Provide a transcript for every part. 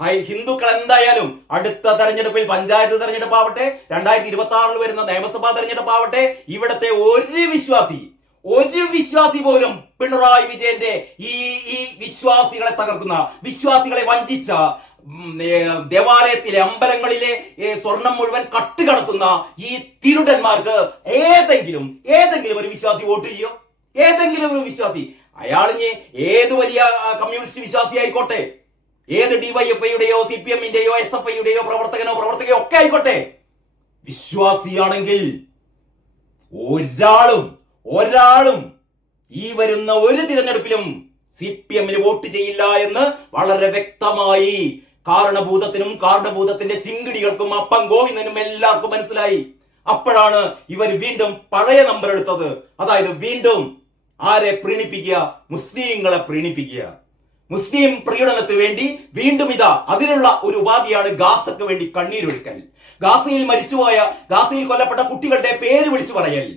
ഹിന്ദുക്കൾ എന്തായാലും അടുത്ത തെരഞ്ഞെടുപ്പിൽ പഞ്ചായത്ത് തെരഞ്ഞെടുപ്പാവട്ടെ 2026 വരുന്ന നിയമസഭാ തെരഞ്ഞെടുപ്പാവട്ടെ ഇവിടത്തെ ഒരു വിശ്വാസി പോലും പിണറായി വിജയന്റെ ഈ വിശ്വാസികളെ തകർക്കുന്ന, വിശ്വാസികളെ വഞ്ചിച്ച, ദേവാലയത്തിലെ അമ്പലങ്ങളിലെ സ്വർണം മുഴുവൻ കട്ടുകടത്തുന്ന ഈ തിരുടന്മാർക്ക് ഏതെങ്കിലും ഒരു വിശ്വാസി വോട്ട് ചെയ്യോ? ഏതെങ്കിലും ഒരു വിശ്വാസി? അയാളിഞ്ഞ് ഏത് വലിയ കമ്മ്യൂണിസ്റ്റ് വിശ്വാസി ആയിക്കോട്ടെ, ഏത് ഡിവൈഎഫ്ഐയുടെയോ CPM-ന്റെയോ SFIയുടെയോ പ്രവർത്തകയോ ഒക്കെ ആയിക്കോട്ടെ, വിശ്വാസിയാണെങ്കിൽ ഒരാളും ഈ വരുന്ന ഒരു തിരഞ്ഞെടുപ്പിലും CPM-ന് വോട്ട് ചെയ്യില്ല എന്ന് വളരെ വ്യക്തമായി കാരണഭൂതത്തിന്റെ ശിങ്കിടികൾക്കും അപ്പം ഗോവിന്ദനും എല്ലാവർക്കും മനസ്സിലായി. അപ്പോഴാണ് ഇവർ വീണ്ടും പഴയ നമ്പർ എടുത്തത്. അതായത് വീണ്ടും ആരെ പ്രീണിപ്പിക്കുക? മുസ്ലിങ്ങളെ പ്രീണിപ്പിക്കുക. മുസ്ലിം പ്രകടനത്തിന് വേണ്ടി വീണ്ടും അതിനുള്ള ഒരു ഉപാധിയാണ് ഗാസക്ക് വേണ്ടി കണ്ണീരൊഴുക്കൽ, ഗാസയിൽ കൊല്ലപ്പെട്ട കുട്ടികളുടെ പേര് വിളിച്ചു പറയൽ.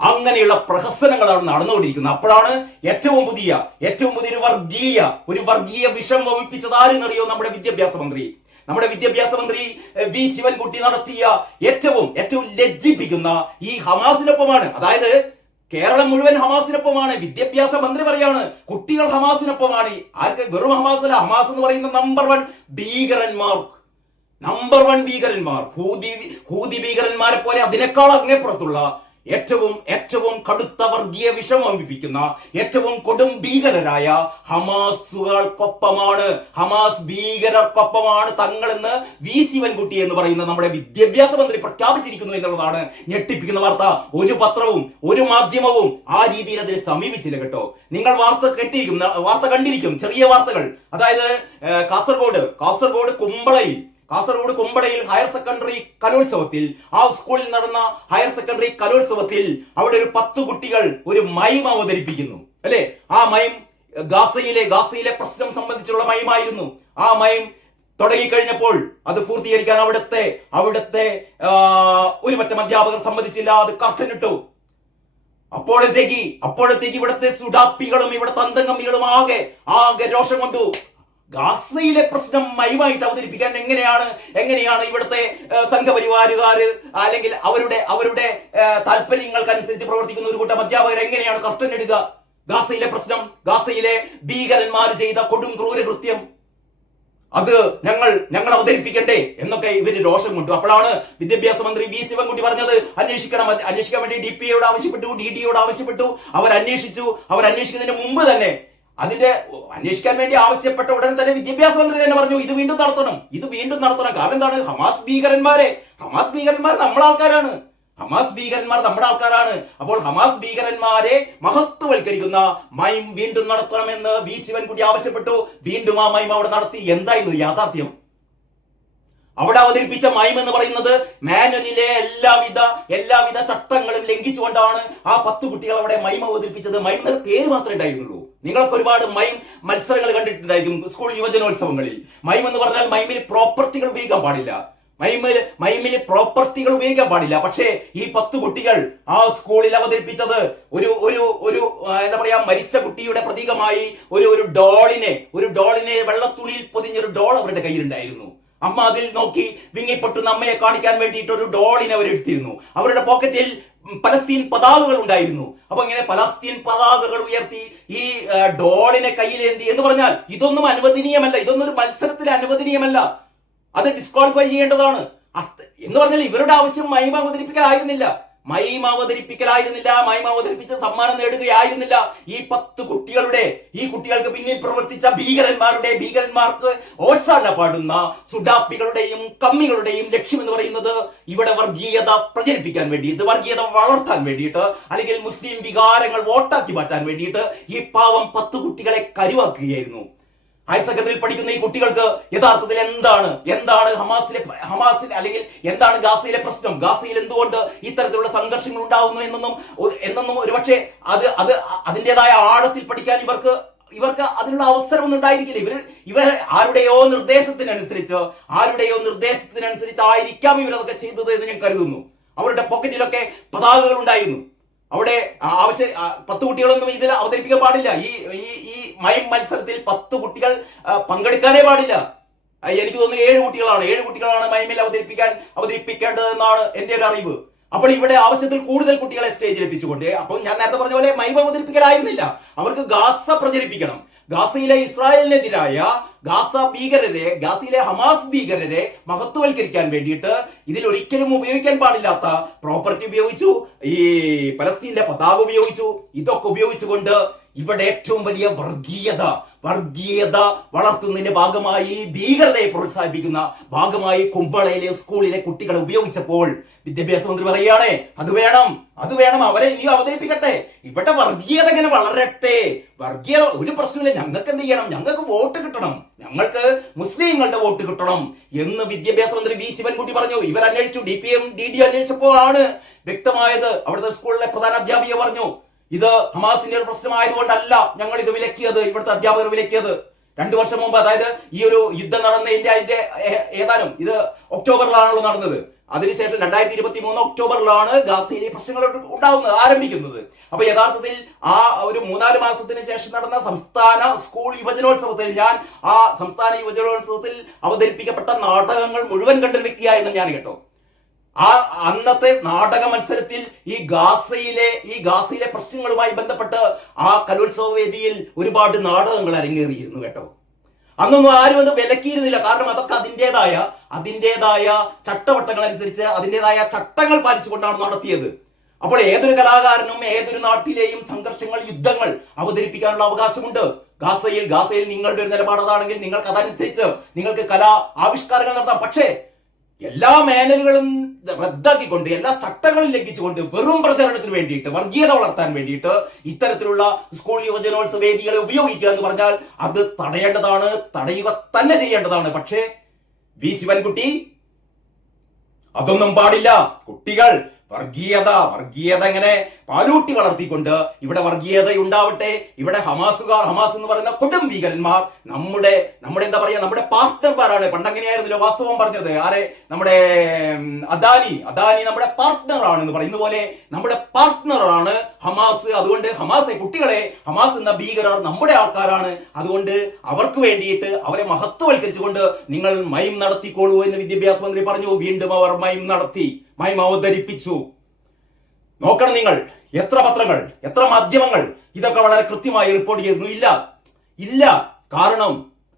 അങ്ങനെയുള്ള പ്രഹസനങ്ങളാണ് നടന്നുകൊണ്ടിരിക്കുന്നത്. അപ്പോഴാണ് ഏറ്റവും പുതിയ ഒരു വർഗീയ വിഷം വമിപ്പിച്ചത് ആരെന്നറിയോ? നമ്മുടെ വിദ്യാഭ്യാസ മന്ത്രി വി ശിവൻകുട്ടി നടത്തിയ ഏറ്റവും ലജ്ജിപ്പിക്കുന്ന ഈ ഹമാസിനൊപ്പമാണ്. അതായത് കേരളം മുഴുവൻ ഹമാസിനൊപ്പമാണ്. വിദ്യാഭ്യാസ മന്ത്രി പറയാണ് കുട്ടികൾ ഹമാസിനൊപ്പമാണ്. ആർക്ക്? വെറും ഹമാസ് അല്ല, ഹമാസ് എന്ന് പറയുന്ന നമ്പർ വൺ ഭീകരന്മാർ, ഹൂതി ഭീകരന്മാരെ പോലെ അതിനേക്കാൾ അങ്ങേപ്പുറത്തുള്ള ഏറ്റവും കടുത്ത വർഗീയ വിഷം വമിപ്പിക്കുന്ന ഏറ്റവും കൊടും ഭീകരരായ ഹമാസ് ഭീകരർക്കൊപ്പമാണ് തങ്ങളെന്ന് വി ശിവൻകുട്ടി എന്ന് പറയുന്ന നമ്മുടെ വിദ്യാഭ്യാസ മന്ത്രി പ്രഖ്യാപിച്ചിരിക്കുന്നു എന്നുള്ളതാണ് ഞെട്ടിപ്പിക്കുന്ന വാർത്ത. ഒരു പത്രവും ഒരു മാധ്യമവും ആ രീതിയിൽ അതിനെ സമീപിച്ചില്ല കേട്ടോ. നിങ്ങൾ വാർത്ത കണ്ടിരിക്കും, ചെറിയ വാർത്തകൾ. അതായത് കാസർഗോഡ് കുമ്പളയിൽ ഹയർ സെക്കൻഡറി കലോത്സവത്തിൽ, ആ സ്കൂളിൽ നടന്ന ഹയർ സെക്കൻഡറി കലോത്സവത്തിൽ അവിടെ ഒരു 10 കുട്ടികൾ ഒരു മൈം അവതരിപ്പിക്കുന്നു അല്ലെ. ആ മൈം ഗാസയിലെ പ്രശ്നം സംബന്ധിച്ചുള്ള മൈമായിരുന്നു. ആ മൈം തുടങ്ങിക്കഴിഞ്ഞപ്പോൾ അത് പൂർത്തീകരിക്കാൻ അവിടുത്തെ ഒരു മറ്റം അധ്യാപകർ സമ്മതിച്ചില്ല. അത് കർട്ടനിട്ടു. അപ്പോഴത്തേക്ക് ഇവിടുത്തെ സുഡാപ്പികളും ഇവിടുത്തെ അന്തംഗമ്മികളും ആകെ രോഷം കൊണ്ടു. ഗാസയിലെ പ്രശ്നം മൈമായിട്ട് അവതരിപ്പിക്കാൻ എങ്ങനെയാണ് ഇവിടുത്തെ സംഘപരിവാരുകാര് അല്ലെങ്കിൽ അവരുടെ താല്പര്യങ്ങൾക്കനുസരിച്ച് പ്രവർത്തിക്കുന്ന ഒരു കൂട്ടം അധ്യാപകർ എങ്ങനെയാണ് കർട്ടൻ ഇടുക? ഗാസയിലെ പ്രശ്നം, ഗാസയിലെ ഭീകരന്മാർ ചെയ്ത കൊടും ക്രൂരകൃത്യം, അത് ഞങ്ങൾ അവതരിപ്പിക്കണ്ടേ എന്നൊക്കെ ഇവര് രോഷം കൊണ്ടു. അപ്പോഴാണ് വിദ്യാഭ്യാസ മന്ത്രി വി ശിവൻകുട്ടി പറഞ്ഞത് അന്വേഷിക്കാൻ വേണ്ടി DPAയോട് ആവശ്യപ്പെട്ടു, DDയോട് ആവശ്യപ്പെട്ടു. അവർ അന്വേഷിക്കുന്നതിന് മുമ്പ് തന്നെ അന്വേഷിക്കാൻ വേണ്ടി ആവശ്യപ്പെട്ട ഉടൻ തന്നെ വിദ്യാഭ്യാസ മന്ത്രി തന്നെ പറഞ്ഞു ഇത് വീണ്ടും നടത്തണം. കാരണം എന്താണ്? ഹമാസ് ഭീകരന്മാർ നമ്മുടെ ആൾക്കാരാണ്. അപ്പോൾ ഹമാസ് ഭീകരന്മാരെ മഹത്വവൽക്കരിക്കുന്ന മൈം വീണ്ടും നടത്തണമെന്ന് വി ശിവൻകുട്ടി ആവശ്യപ്പെട്ടു. വീണ്ടും ആ മൈം അവിടെ നടത്തി. എന്തായിരുന്നു യാഥാർത്ഥ്യം? അവിടെ അവതരിപ്പിച്ച മൈം എന്ന് പറയുന്നത് മാനുവലിലെ എല്ലാവിധ ചട്ടങ്ങളും ലംഘിച്ചുകൊണ്ടാണ് ആ 10 കുട്ടികൾ അവിടെ മൈം അവതരിപ്പിച്ചത്. മൈം എന്ന പേര് മാത്രമേ ഉണ്ടായിരുന്നുള്ളൂ. നിങ്ങൾക്ക് ഒരുപാട് മൈം മത്സരങ്ങൾ കണ്ടിട്ടുണ്ടായിരിക്കും സ്കൂൾ യുവജനോത്സവങ്ങളിൽ. മൈം എന്ന് പറഞ്ഞാൽ മൈമിൽ പ്രോപ്പർട്ടികൾ ഉപയോഗിക്കാൻ പാടില്ല. പക്ഷേ ഈ 10 കുട്ടികൾ ആ സ്കൂളിൽ അവതരിപ്പിച്ചത് ഒരു എന്താ പറയാ, മരിച്ച കുട്ടിയുടെ പ്രതീകമായി ഒരു ഡോളിനെ വെള്ളത്തുണിയിൽ പൊതിഞ്ഞൊരു ഡോൾ അവരുടെ കയ്യിലുണ്ടായിരുന്നു. അമ്മ അതിൽ നോക്കി വിങ്ങിപ്പൊട്ടുന്ന അമ്മയെ കാണിക്കാൻ വേണ്ടിയിട്ട് ഒരു ഡോളിനെ അവരെടുത്തിരുന്നു. അവരുടെ പോക്കറ്റിൽ പലസ്തീൻ പതാകകൾ ഉണ്ടായിരുന്നു. അപ്പൊ ഇങ്ങനെ പലസ്തീൻ പതാകകൾ ഉയർത്തി ഈ ഡോളിനെ കയ്യിലേന്തി എന്ന് പറഞ്ഞാൽ ഇതൊന്നും അനുവദനീയമല്ല. ഇതൊന്നും ഒരു മത്സരത്തിൽ അനുവദനീയമല്ല. അത് ഡിസ്ക്വാളിഫൈ ചെയ്യേണ്ടതാണ്. എന്ന് പറഞ്ഞാൽ ഇവരുടെ ആവശ്യം മൈം അവതരിപ്പിക്കലായിരുന്നില്ല. മൈം അവതരിപ്പിച്ച് സമ്മാനം നേടുകയായിരുന്നില്ല. ഈ 10 കുട്ടികൾക്ക് പിന്നിൽ പ്രവർത്തിച്ച ഭീകരന്മാർക്ക് ഓശാന പാടുന്ന സുഡാപ്പികളുടെയും കമ്മികളുടെയും ലക്ഷ്യം എന്ന് പറയുന്നത് ഇവിടെ വർഗീയത പ്രചരിപ്പിക്കാൻ വേണ്ടിയിട്ട്, വർഗീയത വളർത്താൻ വേണ്ടിയിട്ട്, അല്ലെങ്കിൽ മുസ്ലിം വികാരങ്ങൾ വോട്ടാക്കി മാറ്റാൻ വേണ്ടിയിട്ട് ഈ പാവം 10 കുട്ടികളെ കരുവാക്കുകയായിരുന്നു. ഹയർ സെക്കൻഡറിയിൽ പഠിക്കുന്ന ഈ കുട്ടികൾക്ക് യഥാർത്ഥത്തിൽ എന്താണ് ഹമാസിൽ അല്ലെങ്കിൽ എന്താണ് ഗാസയിലെ പ്രശ്നം, ഗാസയിൽ എന്തുകൊണ്ട് ഇത്തരത്തിലുള്ള സംഘർഷങ്ങൾ ഉണ്ടാവുന്നു എന്നൊന്നും ഒരുപക്ഷെ അതിൻ്റെതായ ആഴത്തിൽ പഠിക്കാൻ ഇവർക്ക് അതിനുള്ള അവസരമൊന്നും ഉണ്ടായിരിക്കില്ല. ഇവർ ആരുടെയോ നിർദ്ദേശത്തിനനുസരിച്ച് ആയിരിക്കാം ഇവരതൊക്കെ ചെയ്തത് എന്ന് ഞാൻ കരുതുന്നു. അവരുടെ പോക്കറ്റിലൊക്കെ പതാകകൾ ഉണ്ടായിരുന്നു. അവിടെ 10 കുട്ടികളൊന്നും ഇതിൽ അവതരിപ്പിക്കാൻ പാടില്ല. ഈ മൈം മത്സരത്തിൽ 10 കുട്ടികൾ പങ്കെടുക്കാനേ പാടില്ല. എനിക്ക് തോന്നുന്നു 7 കുട്ടികളാണ് മൈമിൽ അവതരിപ്പിക്കേണ്ടതെന്നാണ് എന്റെ ഒരു അറിവ്. അപ്പോൾ ഇവിടെ ആവശ്യത്തിൽ കൂടുതൽ കുട്ടികളെ സ്റ്റേജിൽ എത്തിച്ചുകൊണ്ട്, അപ്പോൾ ഞാൻ നേരത്തെ പറഞ്ഞ പോലെ മൈം അവതരിപ്പിക്കലായിരുന്നില്ല, അവർക്ക് ഗാസ പ്രചരിപ്പിക്കണം. ഗാസയിലെ ഇസ്രായേലിനെതിരായ ഗാസയിലെ ഹമാസ് ഭീകരരെ മഹത്വവൽക്കരിക്കാൻ വേണ്ടിയിട്ട് ഇതിൽ ഒരിക്കലും ഉപയോഗിക്കാൻ പാടില്ലാത്ത പ്രോപ്പർട്ടി ഉപയോഗിച്ചു, ഈ പലസ്തീനിലെ പതാക ഉപയോഗിച്ചു. ഇതൊക്കെ ഉപയോഗിച്ചുകൊണ്ട് ഇവിടെ ഏറ്റവും വലിയ വർഗീയത വളർത്തുന്നതിന്റെ ഭാഗമായി, ഭീകരതയെ പ്രോത്സാഹിപ്പിക്കുന്ന ഭാഗമായി കുമ്പളയിലെ സ്കൂളിലെ കുട്ടികളെ ഉപയോഗിച്ചപ്പോൾ വിദ്യാഭ്യാസ മന്ത്രി പറയുകയാണ് അത് വേണം, അവരെ ഇനി അവതരിപ്പിക്കട്ടെ, ഇവിടെ വർഗീയത ഇങ്ങനെ വളരട്ടെ, വർഗീയത ഒരു പ്രശ്നമില്ല, ഞങ്ങൾക്ക് എന്ത് ചെയ്യണം, ഞങ്ങൾക്ക് വോട്ട് കിട്ടണം, ഞങ്ങൾക്ക് മുസ്ലിങ്ങളുടെ വോട്ട് കിട്ടണം എന്ന് വിദ്യാഭ്യാസ മന്ത്രി വി ശിവൻകുട്ടി പറഞ്ഞു. ഇവർ അന്വേഷിച്ചു, DPM DD അന്വേഷിച്ചപ്പോഴാണ് വ്യക്തമായത്. അവിടുത്തെ സ്കൂളിലെ പ്രധാന അധ്യാപിക പറഞ്ഞു, ഇത് ഹമാസിന്റെ ഒരു പ്രശ്നമായതുകൊണ്ടല്ല ഞങ്ങൾ ഇത് വിലക്കിയത്, ഇവിടുത്തെ അധ്യാപകർ വിലക്കിയത്. 2 വർഷം മുമ്പ്, അതായത് ഈ ഒരു യുദ്ധം നടന്നതിന്റെ ഏതാനും, ഇത് ഒക്ടോബറിലാണല്ലോ നടന്നത്, അതിനുശേഷം 2023 ഒക്ടോബറിലാണ് ഗാസയിലെ പ്രശ്നങ്ങൾ ആരംഭിക്കുന്നത്. അപ്പൊ യഥാർത്ഥത്തിൽ ആ ഒരു 3-4 മാസത്തിന് ശേഷം നടന്ന സംസ്ഥാന സ്കൂൾ യുവജനോത്സവത്തിൽ ഞാൻ ആ സംസ്ഥാന യുവജനോത്സവത്തിൽ അവതരിപ്പിക്കപ്പെട്ട നാടകങ്ങൾ മുഴുവൻ കണ്ടൊരു വ്യക്തിയായിരുന്നു ഞാൻ കേട്ടോ. ആ അന്നത്തെ നാടക മത്സരത്തിൽ ഈ ഗാസയിലെ പ്രശ്നങ്ങളുമായി ബന്ധപ്പെട്ട് ആ കലോത്സവ വേദിയിൽ ഒരുപാട് നാടകങ്ങൾ അരങ്ങേറിയിരുന്നു കേട്ടോ. അന്നൊന്നും ആരും അത് വിലക്കിയിരുന്നില്ല, കാരണം അതൊക്കെ അതിൻ്റെതായ ചട്ടവട്ടങ്ങൾ അനുസരിച്ച് അതിൻ്റെതായ ചട്ടങ്ങൾ പാലിച്ചുകൊണ്ടാണ് നടത്തിയത്. അപ്പോൾ ഏതൊരു കലാകാരനും ഏതൊരു നാട്ടിലെയും സംഘർഷങ്ങൾ, യുദ്ധങ്ങൾ അവതരിപ്പിക്കാനുള്ള അവകാശമുണ്ട്. ഗാസയിൽ നിങ്ങളുടെ ഒരു നിലപാട് അതാണെങ്കിൽ നിങ്ങൾക്ക് അതനുസരിച്ച് നിങ്ങൾക്ക് കലാ ആവിഷ്കാരങ്ങൾ നടത്താം. പക്ഷേ എല്ലാ മേഖലകളും റദ്ദാക്കിക്കൊണ്ട്, എല്ലാ ചട്ടങ്ങളും ലംഘിച്ചുകൊണ്ട് വെറും പ്രചരണത്തിന് വേണ്ടിയിട്ട്, വർഗീയത വളർത്താൻ വേണ്ടിയിട്ട് ഇത്തരത്തിലുള്ള സ്കൂൾ യുവജനോത്സവ വേദികളെ ഉപയോഗിക്കുക എന്ന് പറഞ്ഞാൽ അത് തടയുക തന്നെ ചെയ്യേണ്ടതാണ്. പക്ഷേ വി ശിവൻകുട്ടി അതൊന്നും പാടില്ല. കുട്ടികൾ വർഗീയത ഇങ്ങനെ പാലൂട്ടി വളർത്തിക്കൊണ്ട് ഇവിടെ വർഗീയത ഉണ്ടാവട്ടെ, ഇവിടെ ഹമാസ് എന്ന് പറയുന്ന കൊടും ഭീകരന്മാർ നമ്മുടെ എന്താ പറയാ, നമ്മുടെ പാർട്ട്ണർമാരാണ്. പണ്ടങ്ങനെയായിരുന്നല്ലോ വാസ്തവം പറഞ്ഞത്, നമ്മുടെ അദാനി നമ്മുടെ പാർട്ട്ണറാണ് എന്ന് പറയുന്ന പോലെ നമ്മുടെ പാർട്ട്ണറാണ് ഹമാസ്. അതുകൊണ്ട് ഹമാസ് എന്ന ഭീകരർ നമ്മുടെ ആൾക്കാരാണ്. അതുകൊണ്ട് അവർക്ക് വേണ്ടിയിട്ട് അവരെ മഹത്വവൽക്കരിച്ചുകൊണ്ട് നിങ്ങൾ മൈം നടത്തിക്കോളൂ എന്ന് വിദ്യാഭ്യാസ മന്ത്രി പറഞ്ഞു. വീണ്ടും അവർ മൈം അവതരിപ്പിച്ചു. നോക്കണം നിങ്ങൾ, എത്ര പത്രങ്ങൾ, എത്ര മാധ്യമങ്ങൾ ഇതൊക്കെ വളരെ കൃത്യമായി റിപ്പോർട്ട് ചെയ്തിരുന്നു? ഇല്ല. കാരണം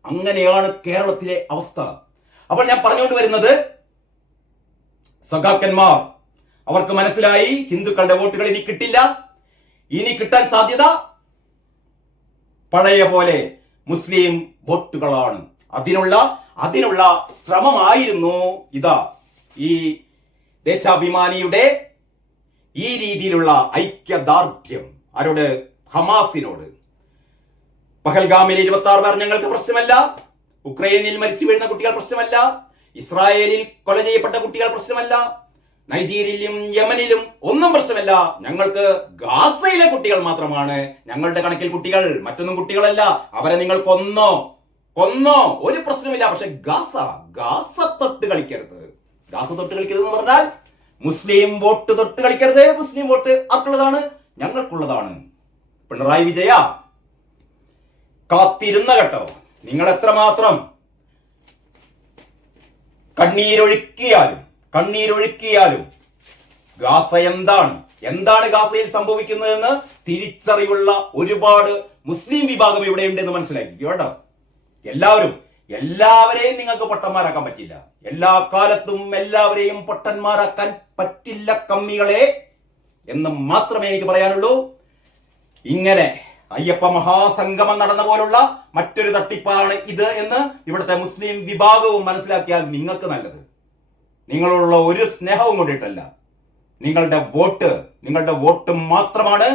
അങ്ങനെയാണ് കേരളത്തിലെ അവസ്ഥ. അപ്പോൾ ഞാൻ പറഞ്ഞുകൊണ്ട് വരുന്നത്, സഖാക്കന്മാർ അവർക്ക് മനസ്സിലായി ഹിന്ദുക്കളുടെ വോട്ടുകൾ ഇനി കിട്ടില്ല. ഇനി കിട്ടാൻ സാധ്യത പഴയ പോലെ മുസ്ലിം വോട്ടുകളാണ്. അതിനുള്ള ശ്രമമായിരുന്നു ഈ ദേശാഭിമാനിയുടെ ഈ രീതിയിലുള്ള ഐക്യദാർഢ്യം. ആരോട്? ഹമാസിനോട്. പഹൽഗാമിലെ 26 പേർ ഞങ്ങൾക്ക് പ്രശ്നമല്ല, ഉക്രൈനിൽ മരിച്ചു വീഴുന്ന കുട്ടികൾ പ്രശ്നമല്ല, ഇസ്രായേലിൽ കൊല ചെയ്യപ്പെട്ട കുട്ടികൾ പ്രശ്നമല്ല, നൈജീരിയയിലും യമനിലും ഒന്നും പ്രശ്നമല്ല, ഞങ്ങൾക്ക് ഗാസയിലെ കുട്ടികൾ മാത്രമാണ് ഞങ്ങളുടെ കണക്കിൽ കുട്ടികൾ, മറ്റൊന്നും കുട്ടികളല്ല. അവരെ നിങ്ങൾ കൊന്നോ ഒരു പ്രശ്നമില്ല. പക്ഷെ ഗാസ തൊട്ട് കളിക്കരുത് എന്ന് പറഞ്ഞാൽ മുസ്ലിം വോട്ട് തൊട്ട് കളിക്കരുത്. മുസ്ലിം വോട്ട് ആർക്കുള്ളതാണ്? ഞങ്ങൾക്കുള്ളതാണ്. പിണറായി വിജയ കാത്തിരുന്ന കേട്ടോ, നിങ്ങൾ എത്രമാത്രം കണ്ണീരൊഴുക്കിയാലും ഗാസ എന്താണ് ഗാസയിൽ സംഭവിക്കുന്നതെന്ന് തിരിച്ചറിവുള്ള ഒരുപാട് മുസ്ലിം വിഭാഗം ഇവിടെ ഉണ്ടെന്ന് മനസ്സിലാക്കി കേട്ടോ. എല്ലാവരെയും നിങ്ങൾക്ക് പൊട്ടന്മാരാക്കാൻ പറ്റില്ല. എല്ലാ കാലത്തും എല്ലാവരെയും പൊട്ടന്മാരാക്കാൻ പറ്റില്ല കമ്മികളെ എന്ന് മാത്രമേ എനിക്ക് പറയാനുള്ളൂ. ഇങ്ങനെ അയ്യപ്പ മഹാസംഗമം നടന്ന പോലുള്ള മറ്റൊരു തട്ടിപ്പാണ് ഇത് എന്ന് ഇവിടുത്തെ മുസ്ലിം വിഭാഗവും മനസ്സിലാക്കിയാൽ നിങ്ങൾക്ക് നല്ലത്. നിങ്ങളുള്ള ഒരു സ്നേഹവും കൊണ്ടിട്ടല്ല, നിങ്ങളുടെ വോട്ട് മാത്രമാണ്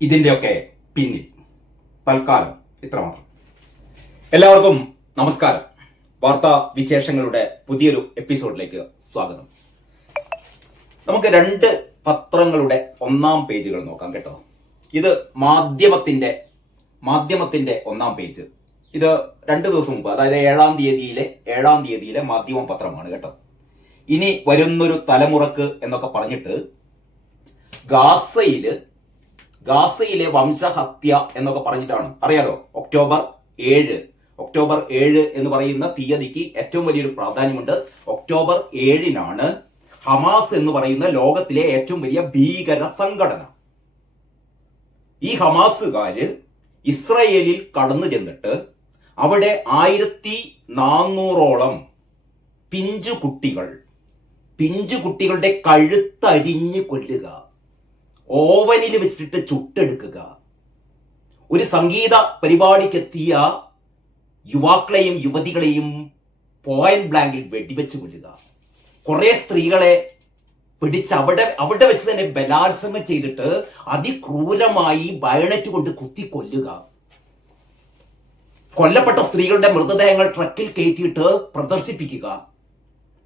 ഇതിന്റെയൊക്കെ പിന്നിൽ. തൽക്കാലം ഇത്രമാത്രം. എല്ലാവർക്കും നമസ്കാരം. വാർത്താ വിശേഷങ്ങളുടെ പുതിയൊരു എപ്പിസോഡിലേക്ക് സ്വാഗതം. നമുക്ക് 2 പത്രങ്ങളുടെ 1-ാം പേജുകൾ നോക്കാം കേട്ടോ. ഇത് മാധ്യമത്തിന്റെ 1-ാം പേജ്. ഇത് 2 ദിവസം മുമ്പ്, അതായത് 7-ാം തീയതിയിലെ മാധ്യമ പത്രമാണ് കേട്ടോ. ഇനി വരുന്നൊരു തലമുറക്ക് എന്നൊക്കെ പറഞ്ഞിട്ട് ഗാസയില് ഗാസയിലെ വംശഹത്യ എന്നൊക്കെ പറഞ്ഞിട്ടാണ്. അറിയാലോ, ഒക്ടോബർ 7 എന്ന് പറയുന്ന തീയതിക്ക് ഏറ്റവും വലിയൊരു പ്രാധാന്യമുണ്ട്. ഒക്ടോബർ 7-നാണ് ഹമാസ് എന്ന് പറയുന്ന ലോകത്തിലെ ഏറ്റവും വലിയ ഭീകര സംഘടന, ഈ ഹമാസുകാര് ഇസ്രയേലിൽ കടന്നു ചെന്നിട്ട് അവിടെ 1400-ഓളം പിഞ്ചുകുട്ടികളുടെ കഴുത്തരിഞ്ഞ് കൊല്ലുക, ഓവനിൽ വെച്ചിട്ട് ചുട്ടെടുക്കുക, ഒരു സംഗീത പരിപാടിക്കെത്തിയ യുവാക്കളെയും യുവതികളെയും പോയിന്റ് ബ്ലാങ്കിൽ വെടിവെച്ച് കൊല്ലുക, കുറെ സ്ത്രീകളെ പിടിച്ച് അവിടെ വെച്ച് തന്നെ ബലാത്സംഗം ചെയ്തിട്ട് അതിക്രൂരമായി ബയണറ്റ് കൊണ്ട് കുത്തി കൊല്ലുക, കൊല്ലപ്പെട്ട സ്ത്രീകളുടെ മൃതദേഹങ്ങൾ ട്രക്കിൽ കയറ്റിയിട്ട് പ്രദർശിപ്പിക്കുക,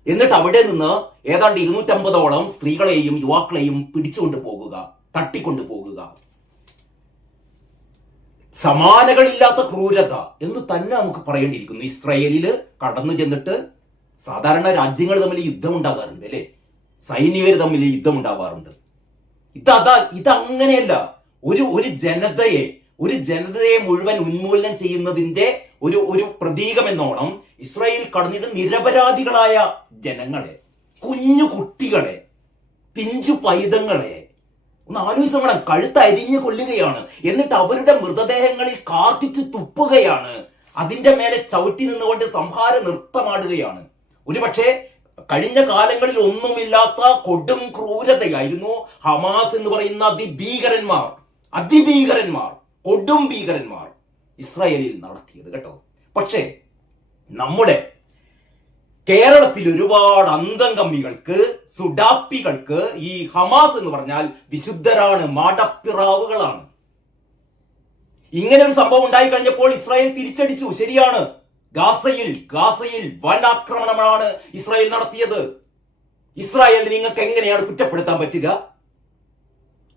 എന്നിട്ട് അവിടെ നിന്ന് ഏതാണ്ട് 250-ഓളം സ്ത്രീകളെയും യുവാക്കളെയും പിടിച്ചുകൊണ്ട് പോകുക, തട്ടിക്കൊണ്ടു പോകുക. സമാനകളില്ലാത്ത ക്രൂരത എന്ന് തന്നെ നമുക്ക് പറയേണ്ടിയിരിക്കുന്നു. ഇസ്രായേലില് കടന്നു ചെന്നിട്ട് സാധാരണ രാജ്യങ്ങൾ തമ്മിൽ യുദ്ധം ഉണ്ടാകാറുണ്ട് അല്ലെ, സൈനികർ തമ്മിൽ യുദ്ധം ഉണ്ടാവാറുണ്ട്. ഇതങ്ങനെയല്ല. ഒരു ജനതയെ മുഴുവൻ ഉന്മൂലനം ചെയ്യുന്നതിന്റെ ഒരു പ്രതീകമെന്നോണം ഇസ്രായേൽ കടന്നിട്ട് നിരപരാധികളായ ജനങ്ങളെ, കുഞ്ഞു കുട്ടികളെ, പിഞ്ചു പൈതങ്ങളെ ഒന്ന് ആലോചിച്ച് വേണം, കഴുത്തരിഞ്ഞു കൊല്ലുകയാണ്. എന്നിട്ട് അവരുടെ മൃതദേഹങ്ങളിൽ കാർത്തിച്ച് തുപ്പുകയാണ്, അതിന്റെ മേലെ ചവിട്ടി നിന്നുകൊണ്ട് സംഹാര നൃത്തമാടുകയാണ്. ഒരുപക്ഷെ കഴിഞ്ഞ കാലങ്ങളിൽ ഒന്നുമില്ലാത്ത കൊടും ക്രൂരതയായിരുന്നു ഹമാസ് എന്ന് പറയുന്ന അതിഭീകരന്മാർ കൊടും ഭീകരന്മാർ ഇസ്രായേലിൽ നടത്തിയത് കേട്ടോ. പക്ഷേ നമ്മുടെ കേരളത്തിൽ ഒരുപാട് അന്തംകമ്മികൾക്ക്, സുഡാപ്പികൾക്ക് ഈ ഹമാസ് എന്ന് പറഞ്ഞാൽ വിശുദ്ധരാണ്, മാടപ്പിറാവുകളാണ്. ഇങ്ങനെ ഒരു സംഭവം ഉണ്ടായി കഴിഞ്ഞപ്പോൾ ഇസ്രായേൽ തിരിച്ചടിച്ചു. ശരിയാണ്, ഗാസയിൽ വൻ ആക്രമണമാണ് ഇസ്രായേൽ നടത്തിയത്. ഇസ്രായേലിനെ നിങ്ങൾക്ക് എങ്ങനെയാണ് കുറ്റപ്പെടുത്താൻ പറ്റുക?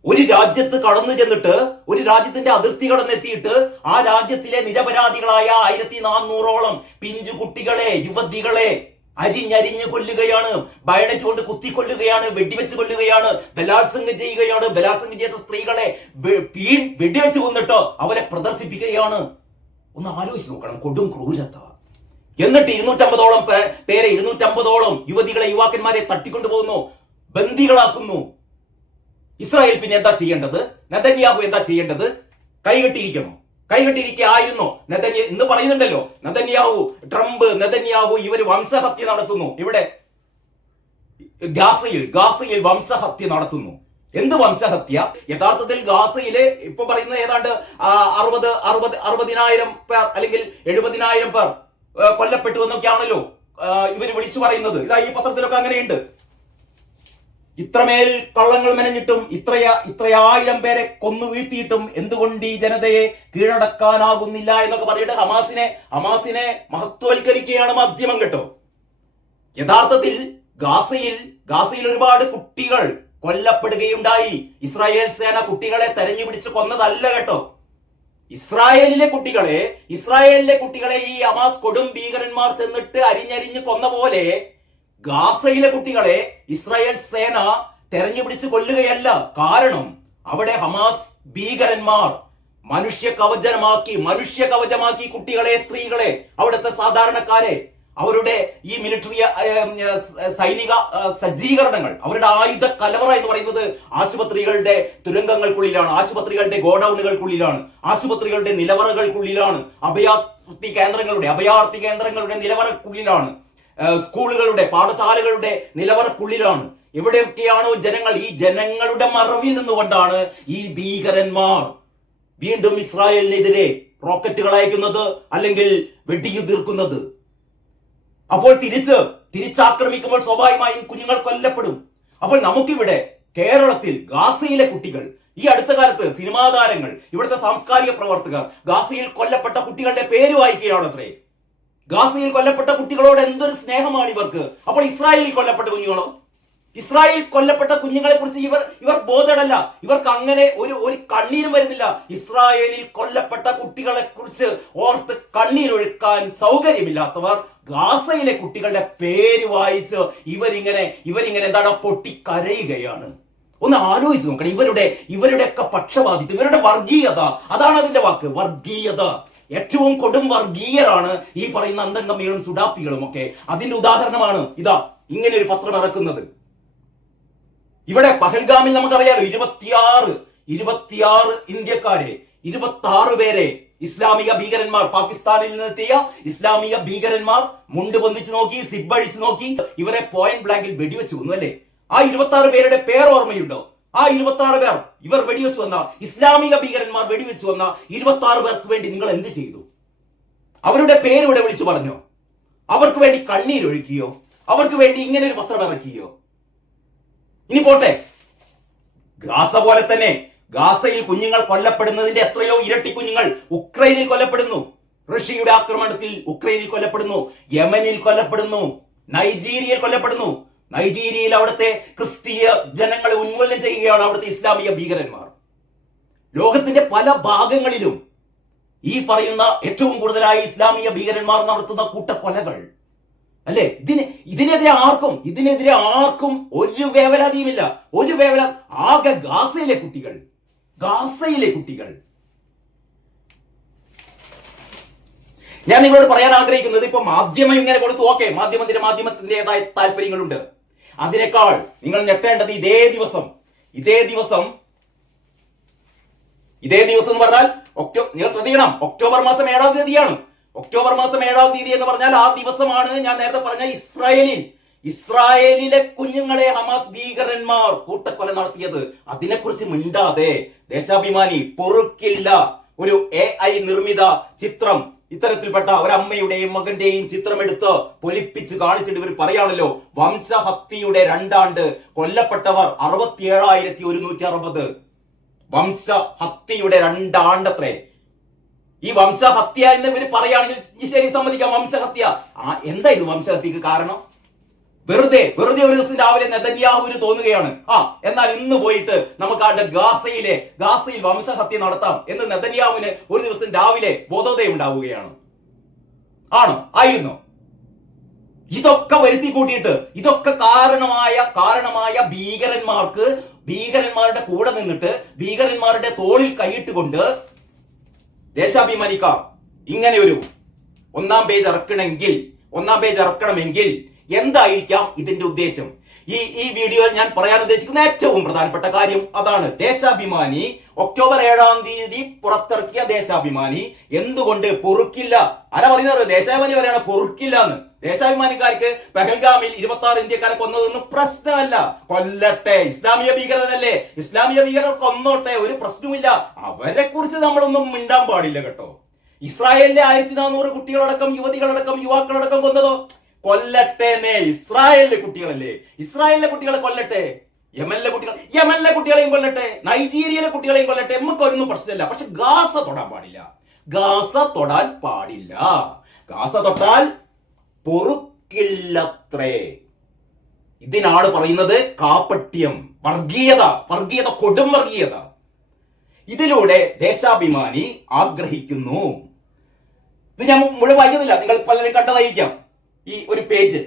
ഒരു രാജ്യത്ത് കടന്നു ചെന്നിട്ട്, ഒരു രാജ്യത്തിന്റെ അതിർത്തി കടന്നെത്തിയിട്ട് ആ രാജ്യത്തിലെ നിരപരാധികളായ 1400-ഓളം പിഞ്ചു കുട്ടികളെ, യുവതികളെ അരിഞ്ഞരിഞ്ഞ് കൊല്ലുകയാണ്, ബയണറ്റ് കൊണ്ട് കുത്തിക്കൊല്ലുകയാണ്, വെടിവെച്ച് കൊല്ലുകയാണ്, ബലാത്സംഗം ചെയ്യുകയാണ്. ബലാത്സംഗം ചെയ്ത സ്ത്രീകളെ വെടിവെച്ച് കൊന്നിട്ട് അവരെ പ്രദർശിപ്പിക്കുകയാണ്. ഒന്ന് ആലോചിച്ച് നോക്കണം, കൊടും ക്രൂരത. എന്നിട്ട് 250-ഓളം പേരെ, 250-ഓളം യുവതികളെ, യുവാക്കന്മാരെ തട്ടിക്കൊണ്ടു പോകുന്നു, ബന്ദികളാക്കുന്നു. ഇസ്രായേൽ പിന്നെ എന്താ ചെയ്യേണ്ടത്? നെതന്യാഹു എന്താ ചെയ്യേണ്ടത്? കൈകെട്ടിരിക്കുകയായിരുന്നോ എന്ന് പറയുന്നുണ്ടല്ലോ. ട്രംപ്, നെതന്യാഹു ഇവർ വംശഹത്യ നടത്തുന്നു. ഇവിടെ ഗാസയിൽ വംശഹത്യ നടത്തുന്നു. എന്ത് വംശഹത്യ? യഥാർത്ഥത്തിൽ ഗാസയില് ഇപ്പൊ പറയുന്നത് ഏതാണ്ട് 60,000 പേർ അല്ലെങ്കിൽ 70,000 പേർ കൊല്ലപ്പെട്ടു എന്നൊക്കെയാണല്ലോ ഇവർ വിളിച്ചു പറയുന്നത്. ഇതാ ഈ പത്രത്തിലൊക്കെ അങ്ങനെയുണ്ട്. ഇത്രമേൽ കള്ളങ്ങൾ മെനഞ്ഞിട്ടും, ഇത്രയായിരം പേരെ കൊന്നു വീഴ്ത്തിയിട്ടും എന്തുകൊണ്ട് ഈ ജനതയെ കീഴടക്കാനാകുന്നില്ല എന്നൊക്കെ പറഞ്ഞിട്ട് ഹമാസിനെ മഹത്വവൽക്കരിക്കുകയാണ് മാധ്യമം കേട്ടോ. യഥാർത്ഥത്തിൽ ഗാസയിൽ ഒരുപാട് കുട്ടികൾ കൊല്ലപ്പെടുകയുണ്ടായി. ഇസ്രായേൽ സേന കുട്ടികളെ തെരഞ്ഞു പിടിച്ച് കൊന്നതല്ല കേട്ടോ. ഇസ്രായേലിലെ കുട്ടികളെ ഈ ഹമാസ് കൊടും ഭീകരന്മാർ ചെന്നിട്ട് അരിഞ്ഞരിഞ്ഞ് കൊന്ന പോലെ ഗാസയിലെ കുട്ടികളെ ഇസ്രായേൽ സേന തെരഞ്ഞു പിടിച്ച് കൊല്ലുകയല്ല. കാരണം അവിടെ ഹമാസ് ഭീകരന്മാർ മനുഷ്യ കവചമാക്കി കുട്ടികളെ, സ്ത്രീകളെ, അവിടുത്തെ സാധാരണക്കാരെ, അവരുടെ ഈ മിലിറ്ററി സൈനിക സജ്ജീകരണങ്ങൾ, അവരുടെ ആയുധ കലവറ എന്ന് പറയുന്നത് ആശുപത്രികളുടെ തുരങ്കങ്ങൾക്കുള്ളിലാണ്, ആശുപത്രികളുടെ ഗോഡൌണുകൾക്കുള്ളിലാണ്, ആശുപത്രികളുടെ നിലവറകൾക്കുള്ളിലാണ്, അഭയാർത്ഥി കേന്ദ്രങ്ങളുടെ നിലവറക്കുള്ളിലാണ്, സ്കൂളുകളുടെ, പാഠശാലകളുടെ നിലവറക്കുള്ളിലാണ്. എവിടെയൊക്കെയാണോ ജനങ്ങൾ, ഈ ജനങ്ങളുടെ മറവിൽ നിന്നുകൊണ്ടാണ് ഈ ഭീകരന്മാർ വീണ്ടും ഇസ്രായേലിനെതിരെ റോക്കറ്റുകൾ അയക്കുന്നത് അല്ലെങ്കിൽ വെടിയുതിർക്കുന്നത്. അപ്പോൾ തിരിച്ചാക്രമിക്കുമ്പോൾ സ്വാഭാവികമായും കുഞ്ഞുങ്ങൾ കൊല്ലപ്പെടും. അപ്പോൾ നമുക്കിവിടെ കേരളത്തിൽ ഗാസയിലെ കുട്ടികൾ, ഈ അടുത്ത കാലത്ത് സിനിമാ താരങ്ങൾ, ഇവിടുത്തെ സാംസ്കാരിക പ്രവർത്തകർ ഗാസയിൽ കൊല്ലപ്പെട്ട കുട്ടികളുടെ പേര് വായിക്കുകയാണത്രേ. ഗാസയിൽ കൊല്ലപ്പെട്ട കുട്ടികളോട് എന്തൊരു സ്നേഹമാണ് ഇവർക്ക്. അപ്പോൾ ഇസ്രായേലിൽ കൊല്ലപ്പെട്ട കുഞ്ഞുങ്ങളെ കുറിച്ച് ഇവർ ബോധടല്ല. ഇവർക്ക് അങ്ങനെ ഒരു കണ്ണീരും വരുന്നില്ല. ഇസ്രായേലിൽ കൊല്ലപ്പെട്ട കുട്ടികളെ കുറിച്ച് ഓർത്ത് കണ്ണീരൊഴുക്കാൻ സൗകര്യമില്ലാത്തവർ ഗാസയിലെ കുട്ടികളുടെ പേര് വായിച്ച് ഇവരിങ്ങനെ എന്താണ് പൊട്ടിക്കരയുകയാണ്. ഒന്ന് ആലോചിച്ച് നോക്കണം. ഇവരുടെയൊക്കെ പക്ഷപാതിത്വം, ഇവരുടെ വർഗീയത, അതാണ് അതിന്റെ വാക്ക്, വർഗീയത. ഏറ്റവും കൊടും വർഗീയരാണ് ഈ പറയുന്ന അന്തംഗമ്മികളും സുഡാപ്പികളും ഒക്കെ. അതിന്റെ ഉദാഹരണമാണ് ഇതാ ഇങ്ങനെ ഒരു പത്രം ഇറക്കുന്നത്. ഇവിടെ പഹൽഗാമിൽ നമുക്കറിയാലോ 26 ഇന്ത്യക്കാരെ, 26 പേരെ ഇസ്ലാമിക ഭീകരന്മാർ, പാകിസ്ഥാനിൽ നിന്നെത്തിയ ഇസ്ലാമിക ഭീകരന്മാർ മുണ്ട് പൊന്തിച്ചു നോക്കി, സിബ് അഴിച്ചു നോക്കി, ഇവരെ പോയിന്റ് ബ്ലാങ്കിൽ വെടിവെച്ചു കൊന്നു അല്ലേ? ആ 26 പേരുടെ പേർ ഓർമ്മയുണ്ടോ? ആ 26 പേർ, ഇവർ വെടിവെച്ചു വന്ന ഇസ്ലാമിക ഭീകരന്മാർ വെടിവെച്ചു വന്ന 26 പേർക്ക് വേണ്ടി നിങ്ങൾ എന്ത് ചെയ്തു? അവരുടെ പേര് ഇവിടെ വിളിച്ചു പറഞ്ഞോ? അവർക്ക് വേണ്ടി കണ്ണീരൊഴുക്കിയോ? അവർക്ക് വേണ്ടി ഇങ്ങനെ ഒരു പത്രം ഇറക്കിയോ? ഇനി പോട്ടെ, ഗാസ പോലെ തന്നെ ഗാസയിൽ കുഞ്ഞുങ്ങൾ കൊല്ലപ്പെടുന്നതിന്റെ എത്രയോ ഇരട്ടി കുഞ്ഞുങ്ങൾ ഉക്രൈനിൽ കൊല്ലപ്പെടുന്നു. റഷ്യയുടെ ആക്രമണത്തിൽ ഉക്രൈനിൽ കൊല്ലപ്പെടുന്നു, യമനിൽ കൊല്ലപ്പെടുന്നു, നൈജീരിയയിൽ കൊല്ലപ്പെടുന്നു. നൈജീരിയയിൽ അവിടുത്തെ ക്രിസ്തീയ ജനങ്ങളെ ഉന്മൂലനം ചെയ്യുകയാണ് അവിടുത്തെ ഇസ്ലാമിക ഭീകരന്മാർ. ലോകത്തിന്റെ പല ഭാഗങ്ങളിലും ഈ പറയുന്ന ഏറ്റവും കൂടുതലായി ഇസ്ലാമിക ഭീകരന്മാർ നടത്തുന്ന കൂട്ടക്കൊലകൾ അല്ലെ? ഇതിനെതിരെ ആർക്കും ഒരു വേവലാതിയുമില്ല. ആകെ ഗാസയിലെ കുട്ടികൾ. ഞാൻ നിങ്ങളോട് പറയാൻ ആഗ്രഹിക്കുന്നത്, ഇപ്പൊ മാധ്യമം ഇങ്ങനെ കൊടുത്തു, ഓക്കെ, മാധ്യമത്തിന്റേതായ താല്പര്യങ്ങളുണ്ട്. അതിനേക്കാൾ നിങ്ങൾ ഞെട്ടേണ്ടത് ഇതേ ദിവസം എന്ന് പറഞ്ഞാൽ നിങ്ങൾ ശ്രദ്ധിക്കണം, ഒക്ടോബർ മാസം 7-ാം തീയതിയാണ്. ഒക്ടോബർ മാസം 7-ാം തീയതി എന്ന് പറഞ്ഞാൽ ആ ദിവസമാണ് ഞാൻ നേരത്തെ പറഞ്ഞ ഇസ്രായേലിലെ കുഞ്ഞുങ്ങളെ ഹമാസ് ഭീകരന്മാർ കൂട്ടക്കൊല നടത്തിയത്. അതിനെക്കുറിച്ച് മിണ്ടാതെ ദേശാഭിമാനി പൊറുക്കില്ല ഒരു AI നിർമ്മിത ചിത്രം, ഇത്തരത്തിൽപ്പെട്ട ഒരമ്മയുടെയും മകന്റെയും ചിത്രമെടുത്ത് പൊലിപ്പിച്ച് കാണിച്ചിട്ട് ഇവർ പറയാണല്ലോ, വംശഹത്യയുടെ 2 ആണ്ട്, കൊല്ലപ്പെട്ടവർ 67,160. വംശഹത്യയുടെ 2 ആണ്ടത്രേ. ഈ വംശഹത്യ എന്ന് ഇവർ പറയുകയാണെങ്കിൽ ശരി, സമ്മതിക്കാം, വംശഹത്യ. എന്തായിരുന്നു വംശഹത്യക്ക് കാരണം? വെറുതെ ഒരു ദിവസം രാവിലെ നെതന്യാഹുവിന് തോന്നുകയാണ്, എന്നാൽ ഇന്ന് പോയിട്ട് നമുക്ക് ഗാസയിൽ വംശഹത്യ നടത്താം എന്ന് നെതന്യാഹുവിന് ഒരു ദിവസം രാവിലെ ബോധോദയം ഉണ്ടാവുകയാണ്. ആയിരുന്നോ? ഇതൊക്കെ വരുത്തി കൂട്ടിയിട്ട്, ഇതൊക്കെ കാരണമായ ഭീകരന്മാരുടെ കൂടെ നിന്നിട്ട് ഭീകരന്മാരുടെ തോളിൽ കൈയിട്ടുകൊണ്ട് ദേശാഭിമാനിക്കാർ ഇങ്ങനെ ഒരു 1-ാം പേജ് ഇറക്കണമെങ്കിൽ എന്തായിരിക്കാം ഇതിന്റെ ഉദ്ദേശം? ഈ വീഡിയോയിൽ ഞാൻ പറയാൻ ഉദ്ദേശിക്കുന്ന ഏറ്റവും പ്രധാനപ്പെട്ട കാര്യം അതാണ്. ദേശാഭിമാനി ഒക്ടോബർ 7-ാം തീയതി പുറത്തിറക്കിയ ദേശാഭിമാനി എന്തുകൊണ്ട് പൊറുക്കില്ല? പറയുന്നത് ദേശാഭിമാനി പറയാണ് പൊറുക്കില്ല എന്ന്. ദേശാഭിമാനിക്കാർക്ക് പെഹൽഗാമിൽ 26 ഇന്ത്യക്കാരെ കൊന്നതൊന്നും പ്രശ്നമല്ല. കൊല്ലട്ടെ, ഇസ്ലാമിക ഭീകരരല്ലേ, ഇസ്ലാമിക ഭീകരർ കൊന്നോട്ടെ, ഒരു പ്രശ്നവുമില്ല. അവരെ കുറിച്ച് നമ്മളൊന്നും മിണ്ടാൻ പാടില്ല കേട്ടോ. ഇസ്രായേലിലെ 1400 കുട്ടികളടക്കം, യുവതികളടക്കം, യുവാക്കളടക്കം കൊന്നതോ? കൊല്ലട്ടെ, ഇസ്രായേലിലെ കുട്ടികളല്ലേ, ഇസ്രായേലിലെ കുട്ടികളെ കൊല്ലട്ടെ. യമനിലെ കുട്ടികളെയും കൊല്ലട്ടെ, നൈജീരിയയിലെ കുട്ടികളെയും കൊല്ലട്ടെ, നമുക്കൊന്നും പ്രശ്നമില്ല. പക്ഷെ ഗാസ തൊടാൻ പാടില്ല. ഗാസ തൊട്ടാൽ പൊറുക്കില്ലത്രേ. ഇതിനാണ് പറയുന്നത് കാപട്യം, വർഗീയത, കൊടും വർഗീയത. ഇതിലൂടെ ദേശാഭിമാനി ആഗ്രഹിക്കുന്നു. ഇത് ഞാൻ മുഴുവൻ വായിക്കുന്നില്ല, നിങ്ങൾ പലരും കണ്ടതായിരിക്കാം. ഈ ഒരു പേജ്,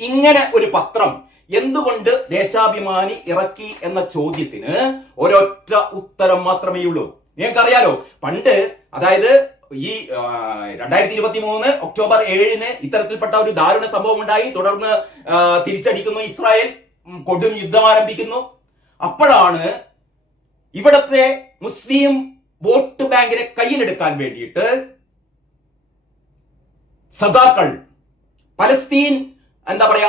ഇങ്ങനെ ഒരു പത്രം എന്തുകൊണ്ട് ദേശാഭിമാനി ഇറക്കി എന്ന ചോദ്യത്തിന് ഒരൊറ്റ ഉത്തരം മാത്രമേ ഉള്ളൂ. നിങ്ങൾക്കറിയാലോ, പണ്ട്, അതായത് ഈ 2023 ഒക്ടോബർ 7-ന് ഇത്തരത്തിൽപ്പെട്ട ഒരു ദാരുണ സംഭവം ഉണ്ടായി. തുടർന്ന് തിരിച്ചടിക്കുന്നു ഇസ്രായേൽ, കൊടും യുദ്ധം ആരംഭിക്കുന്നു. അപ്പോഴാണ് ഇവിടത്തെ മുസ്ലിം വോട്ട് ബാങ്കിനെ കയ്യിലെടുക്കാൻ വേണ്ടിയിട്ട് സഖാക്കൾ പലസ്തീൻ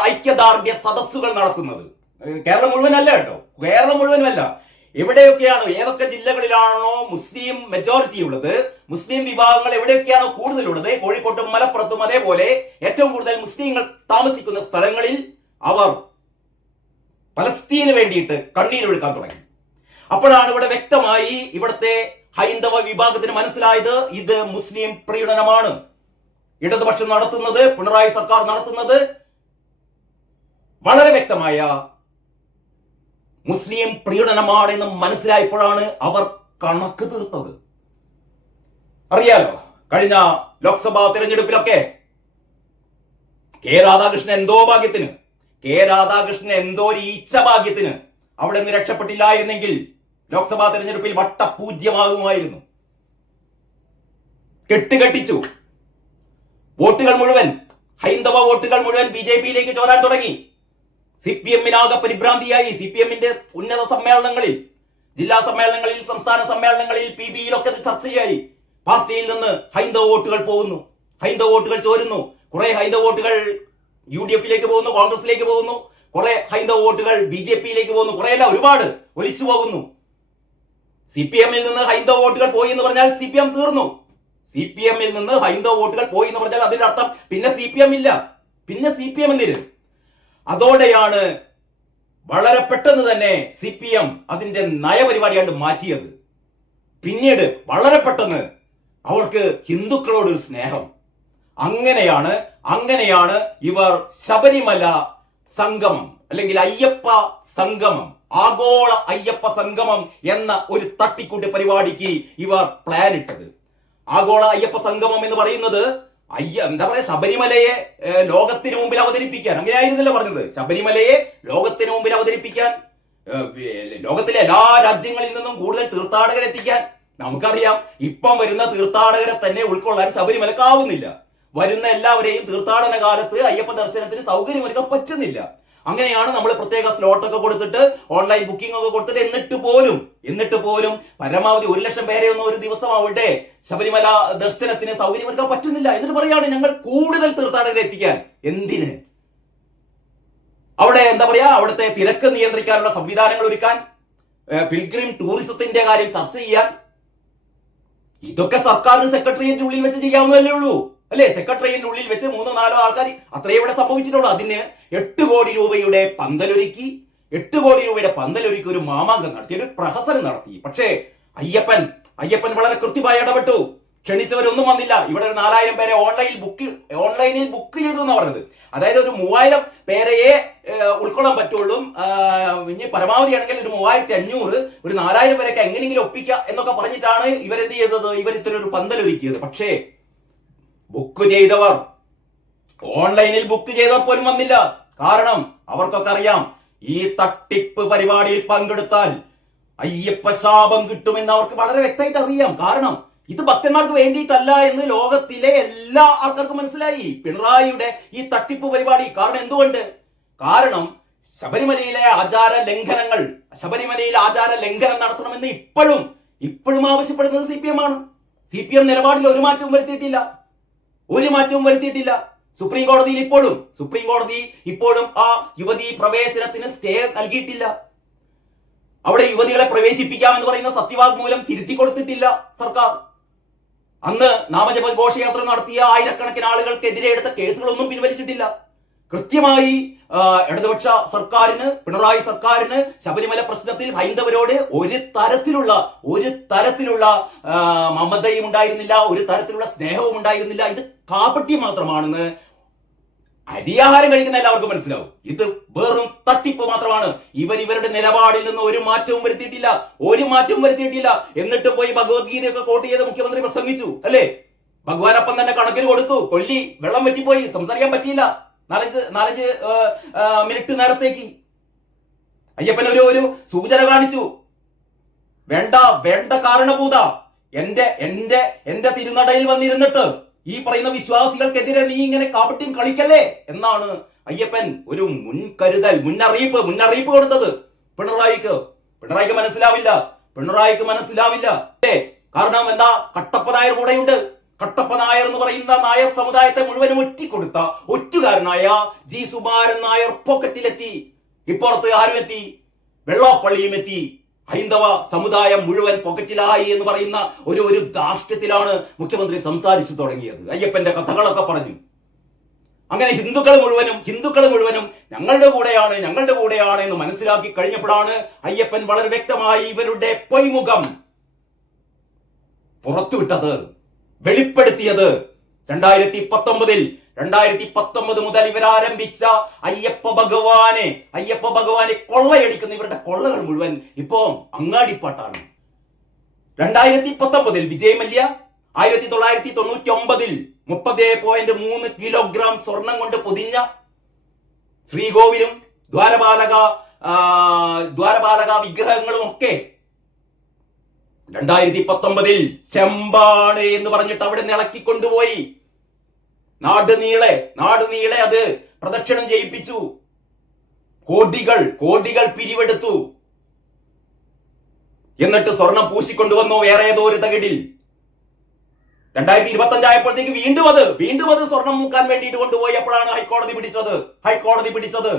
ഐക്യദാർഢ്യ സദസ്സുകൾ നടത്തുന്നത്. കേരളം മുഴുവനല്ല കേട്ടോ, കേരളം മുഴുവനുമല്ല. എവിടെയൊക്കെയാണോ, ഏതൊക്കെ ജില്ലകളിലാണോ മുസ്ലിം മെജോറിറ്റി ഉള്ളത്, മുസ്ലിം വിഭാഗങ്ങൾ എവിടെയൊക്കെയാണോ കൂടുതലുള്ളത്, കോഴിക്കോട്ടും മലപ്പുറത്തും അതേപോലെ ഏറ്റവും കൂടുതൽ മുസ്ലിങ്ങൾ താമസിക്കുന്ന സ്ഥലങ്ങളിൽ അവർ പലസ്തീന് വേണ്ടിയിട്ട് കണ്ണീരൊഴുക്കാൻ തുടങ്ങി. അപ്പോഴാണ് ഇവിടെ വ്യക്തമായി ഇവിടുത്തെ ഹൈന്ദവ വിഭാഗത്തിന് മനസ്സിലായത്, ഇത് മുസ്ലിം പ്രീണനമാണ്. ഇടതുപക്ഷം നടത്തുന്നത്, പിണറായി സർക്കാർ നടത്തുന്നത് വളരെ വ്യക്തമായ മുസ്ലിം പ്രീണനമാണെന്ന് മനസ്സിലായപ്പോഴാണ് അവർ കണക്ക് തീർത്തത്. അറിയാലോ, കഴിഞ്ഞ ലോക്സഭാ തെരഞ്ഞെടുപ്പിലൊക്കെ കെ രാധാകൃഷ്ണൻ എന്തോ ഒരു ഈച്ച ഭാഗ്യത്തിന് അവിടെ നിന്ന് രക്ഷപ്പെട്ടില്ലായിരുന്നെങ്കിൽ ലോക്സഭാ തെരഞ്ഞെടുപ്പിൽ വട്ടപൂജ്യമാകുമായിരുന്നു. കെട്ടുകെട്ടിച്ചു. വോട്ടുകൾ മുഴുവൻ, ഹൈന്ദവ വോട്ടുകൾ മുഴുവൻ BJP-യിലേക്ക് ചോരാൻ തുടങ്ങി. CPM-നാകെ പരിഭ്രാന്തിയായി. CPM-ന്റെ ഉന്നത സമ്മേളനങ്ങളിൽ, ജില്ലാ സമ്മേളനങ്ങളിൽ, സംസ്ഥാന സമ്മേളനങ്ങളിൽ, PB-യിലൊക്കെ ചർച്ചയായി. പാർട്ടിയിൽ നിന്ന് ഹൈന്ദവ വോട്ടുകൾ പോകുന്നു, ഹൈന്ദവ വോട്ടുകൾ ചോരുന്നു. കുറെ ഹൈന്ദവ വോട്ടുകൾ UDF-ലേക്ക് പോകുന്നു, കോൺഗ്രസിലേക്ക് പോകുന്നു. കുറെ ഹൈന്ദവ വോട്ടുകൾ BJP-യിലേക്ക് പോകുന്നു. കുറെയല്ല, ഒരുപാട് ഒലിച്ചു പോകുന്നു. CPM-ൽ നിന്ന് ഹൈന്ദവ വോട്ടുകൾ പോയി എന്ന് പറഞ്ഞാൽ CPM തീർന്നു. CPM-ൽ നിന്ന് ഹൈന്ദവ വോട്ടുകൾ പോയി എന്ന് പറഞ്ഞാൽ അതിന്റെ അർത്ഥം പിന്നെ CPM ഇല്ല. പിന്നെ CPM എന്തിന്? അതോടെയാണ് വളരെ പെട്ടെന്ന് തന്നെ CPM അതിന്റെ നയപരിപാടിയാണ്ട് മാറ്റിയത്. പിന്നീട് വളരെ പെട്ടെന്ന് അവർക്ക് ഹിന്ദുക്കളോടൊരു സ്നേഹം. അങ്ങനെയാണ് ഇവർ ശബരിമല സംഗമം അല്ലെങ്കിൽ അയ്യപ്പ സംഗമം, ആഗോള അയ്യപ്പ സംഗമം എന്ന ഒരു തട്ടിക്കൂട്ട് പരിപാടിക്ക് ഇവർ പ്ലാൻ ഇട്ടത്. ആഗോള അയ്യപ്പ സംഗമം എന്ന് പറയുന്നത് എന്താ പറയാ, ശബരിമലയെ ലോകത്തിന് മുമ്പിൽ അവതരിപ്പിക്കാൻ, അങ്ങനെയായിരുന്നല്ലോ പറഞ്ഞത്. ശബരിമലയെ ലോകത്തിന് മുമ്പിൽ അവതരിപ്പിക്കാൻ, ലോകത്തിലെ എല്ലാ രാജ്യങ്ങളിൽ നിന്നും കൂടുതൽ തീർത്ഥാടകരെ എത്തിക്കാൻ. നമുക്കറിയാം, ഇപ്പം വരുന്ന തീർത്ഥാടകരെ തന്നെ ഉൾക്കൊള്ളാൻ ശബരിമലക്കാവുന്നില്ല. വരുന്ന എല്ലാവരെയും തീർത്ഥാടന കാലത്ത് അയ്യപ്പ ദർശനത്തിന് സൗകര്യമൊരുക്കാൻ പറ്റുന്നില്ല. അങ്ങനെയാണ് നമ്മൾ പ്രത്യേക സ്ലോട്ടൊക്കെ കൊടുത്തിട്ട്, ഓൺലൈൻ ബുക്കിംഗ് ഒക്കെ കൊടുത്തിട്ട്, എന്നിട്ട് പോലും പരമാവധി 1 ലക്ഷം പേരെ ഒന്നും ഒരു ദിവസം അവിടെ ശബരിമല ദർശനത്തിന് സൗകര്യമൊരുക്കാൻ പറ്റുന്നില്ല. എന്നിട്ട് പറയാണ് ഞങ്ങൾ കൂടുതൽ തീർത്ഥാടകരെ എത്തിക്കാൻ. എന്തിന്? അവിടെ എന്താ പറയാ, അവിടുത്തെ തിരക്ക് നിയന്ത്രിക്കാനുള്ള സംവിധാനങ്ങൾ ഒരുക്കാൻ, പിൽഗ്രിം ടൂറിസത്തിന്റെ കാര്യം ചർച്ച ചെയ്യാൻ. ഇതൊക്കെ സർക്കാരിന് സെക്രട്ടേറിയറ്റിനുള്ളിൽ വെച്ച് ചെയ്യാവുന്നതല്ലേ ഉള്ളൂ, അല്ലെ? സെക്രട്ടേറിയറ്റിനുള്ളിൽ വെച്ച് 3-4 ആൾക്കാർ അത്രയേ ഇവിടെ സംഭവിച്ചിട്ടുള്ളൂ. അതിന് 8 കോടി രൂപയുടെ പന്തലൊരുക്കി, 8 കോടി രൂപയുടെ പന്തലൊരുക്കി ഒരു മാമാങ്കം നടത്തി, ഒരു പ്രഹസനം നടത്തി. പക്ഷേ അയ്യപ്പൻ വളരെ കൃത്യമായി ഇടപെട്ടു. ക്ഷണിച്ചവരൊന്നും വന്നില്ല. ഇവിടെ ഒരു 4000 പേരെ ഓൺലൈനിൽ ബുക്ക് ചെയ്തു എന്നാണ് പറഞ്ഞത്. അതായത് ഒരു 3000 പേരെയെ ഉൾക്കൊള്ളാൻ പറ്റുള്ളൂ. ഇനി പരമാവധി ആണെങ്കിൽ ഒരു 3500, ഒരു 4000 പേരൊക്കെ എങ്ങനെയെങ്കിലും ഒപ്പിക്കുക എന്നൊക്കെ പറഞ്ഞിട്ടാണ് ഇവരെന്ത് ചെയ്തത്, ഇവർ ഇത്ര ഒരു പന്തലൊരുക്കിയത്. പക്ഷേ ബുക്ക് ചെയ്തവർ, ഓൺലൈനിൽ ബുക്ക് ചെയ്തവർ പോലും വന്നില്ല. കാരണം അവർക്കൊക്കെ അറിയാം, ഈ തട്ടിപ്പ് പരിപാടിയിൽ പങ്കെടുത്താൽ അയ്യപ്പ ശാപം കിട്ടുമെന്ന് അവർക്ക് വളരെ വ്യക്തമായിട്ട് അറിയാം. കാരണം ഇത് ഭക്തന്മാർക്ക് വേണ്ടിയിട്ടല്ല എന്ന് ലോകത്തിലെ എല്ലാ ആൾക്കാർക്കും മനസ്സിലായി, പിണറായിയുടെ ഈ തട്ടിപ്പ് പരിപാടി. കാരണം എന്തുകൊണ്ട്? കാരണം ശബരിമലയിലെ ആചാര ലംഘനം നടത്തണമെന്ന് ഇപ്പോഴും ആവശ്യപ്പെടുന്നത് CPM ആണ്. CPM നിലപാടിൽ ഒരു മാറ്റവും വരുത്തിയിട്ടില്ല. സുപ്രീം കോടതി ഇപ്പോഴും ആ യുവതി പ്രവേശനത്തിന് സ്റ്റേ നൽകിയിട്ടില്ല. അവിടെ യുവതികളെ പ്രവേശിപ്പിക്കാമെന്ന് പറയുന്ന സത്യവാങ്മൂലം തിരുത്തി കൊടുത്തിട്ടില്ല സർക്കാർ. അന്ന് നാമജപ ഘോഷയാത്ര നടത്തിയ ആയിരക്കണക്കിന് ആളുകൾക്കെതിരെ എടുത്ത കേസുകളൊന്നും പിൻവലിച്ചിട്ടില്ല. കൃത്യമായി ഇടതുപക്ഷ സർക്കാരിന്, പിണറായി സർക്കാരിന് ശബരിമല പ്രശ്നത്തിൽ ഹൈന്ദവരോട് ഒരു തരത്തിലുള്ള മമതയും ഉണ്ടായിരുന്നില്ല, ഒരു തരത്തിലുള്ള സ്നേഹവും ഉണ്ടായിരുന്നില്ല. ഇത് കാപട്യം മാത്രമാണെന്ന് അരിയാഹാരം കഴിക്കുന്ന എല്ലാവർക്കും മനസ്സിലാവും. ഇത് വെറും തട്ടിപ്പ് മാത്രമാണ്. ഇവരുടെ നിലപാടിൽ നിന്ന് ഒരു മാറ്റവും വരുത്തിയിട്ടില്ല. എന്നിട്ട് പോയി ഭഗവത്ഗീതയൊക്കെ കോട്ട് ചെയ്ത് മുഖ്യമന്ത്രി പ്രസംഗിച്ചു, അല്ലേ? ഭഗവാനപ്പം തന്നെ കണക്കിന് കൊടുത്തു. കൊല്ലി വെള്ളം വെറ്റിപ്പോയി, സംസാരിക്കാൻ പറ്റിയില്ല 4-5 മിനിറ്റ് നേരത്തേക്ക്. അയ്യപ്പൻ ഒരു സൂചന കാണിച്ചു. വേണ്ട കാരണഭൂത, എന്റെ തിരുനടയിൽ വന്നിരുന്നിട്ട് ഈ പറയുന്ന വിശ്വാസികൾക്കെതിരെ നീ ഇങ്ങനെ കാപട്യം കളിക്കല്ലേ എന്നാണ് അയ്യപ്പൻ ഒരു മുന്നറിയിപ്പ് കൊടുത്തത്. പിണറായിക്ക് മനസ്സിലാവില്ല. കാരണം എന്താ? കട്ടപ്പ നായർ കൂടെയുണ്ട്. കട്ടപ്പ നായർ എന്ന് പറയുന്ന നായർ സമുദായത്തെ മുഴുവനും ഒറ്റിക്കൊടുത്ത ഒറ്റുകാരനായ G. സുകുമാരൻ നായർ പോക്കറ്റിലെത്തി. ഇപ്പുറത്ത് ആരും എത്തി? വെള്ളാപ്പള്ളിയും എത്തി. ഹൈന്ദവ സമുദായം മുഴുവൻ പോക്കറ്റിലായി എന്ന് പറയുന്ന ഒരു ധാർഷ്ട്യത്തിലാണ് മുഖ്യമന്ത്രി സംസാരിച്ചു തുടങ്ങിയത്. അയ്യപ്പന്റെ കഥകളൊക്കെ പറഞ്ഞു. അങ്ങനെ ഹിന്ദുക്കൾ മുഴുവനും ഞങ്ങളുടെ കൂടെയാണ് എന്ന് മനസ്സിലാക്കി കഴിഞ്ഞപ്പോഴാണ് അയ്യപ്പൻ വളരെ വ്യക്തമായി ഇവരുടെ പൊയ്മുഖം പുറത്തുവിട്ടത്, വെളിപ്പെടുത്തിയത്. 2019 മുതൽ ഇവരാരംഭിച്ച അയ്യപ്പ ഭഗവാനെ കൊള്ളയടിക്കുന്ന ഇവരുടെ കൊള്ളകൾ മുഴുവൻ ഇപ്പോ അങ്ങാടിപ്പാട്ടാണ്. 2019 വിജയ് മല്യ 1999 30.3 കിലോഗ്രാം സ്വർണം കൊണ്ട് പൊതിഞ്ഞ ശ്രീകോവിലും ദ്വാരപാലക ദ്വാരപാലക വിഗ്രഹങ്ങളും ഒക്കെ 2019 ചെമ്പാണ് എന്ന് പറഞ്ഞിട്ട് അവിടെ നിന്ന് ഇളക്കിക്കൊണ്ടുപോയി നാടുനീളെ അത് പ്രദക്ഷിണം ചെയ്യിപ്പിച്ചു. കോടികൾ പിരിവെടുത്തു. എന്നിട്ട് സ്വർണം പൂശിക്കൊണ്ടുവന്നു വേറെ ഏതോ ഒരു തകിടിൽ. 2025 ആയപ്പോഴത്തേക്ക് വീണ്ടും അത് സ്വർണം മൂക്കാൻ വേണ്ടിയിട്ട് കൊണ്ടുപോയപ്പോഴാണ് ഹൈക്കോടതി പിടിച്ചത്.